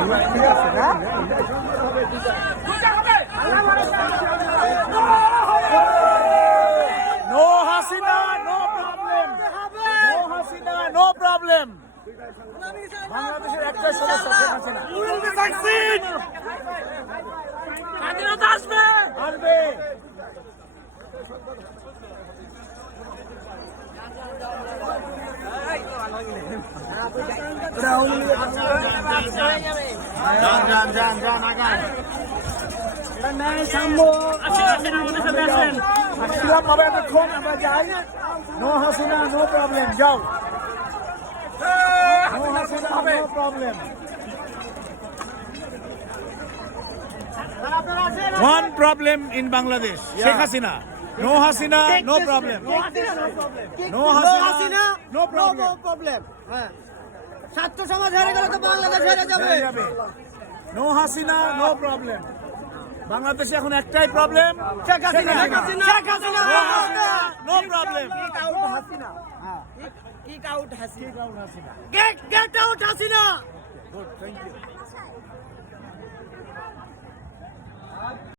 না Hasina no problem no Hasina no problem বাংলাদেশের একটা সমস্যা শেখ হাসিনা। স্বাধীনতা আসবে। আসবে। যান যান যান যান আগান আসছিলাম বাবা এতক্ষণ আমরা যাই নো হাসিনা নো প্রবলেম যাও no Hasina no problem One problem in Bangladesh. Sheikh Hasina. No Hasina, no problem. No Hasina, no problem. Problem হ্যাঁ ছাত্র সমাজ হেরে গেলে তো বাংলাদেশ হেরে যাবে। নো হাসিনা নো প্রবলেম বাংলাদেশে এখন একটাই problem Sheikh Hasina. Sheikh Hasina. Sheikh Hasina no problem out Hasina kick out Hasina get get out Hasina good thank you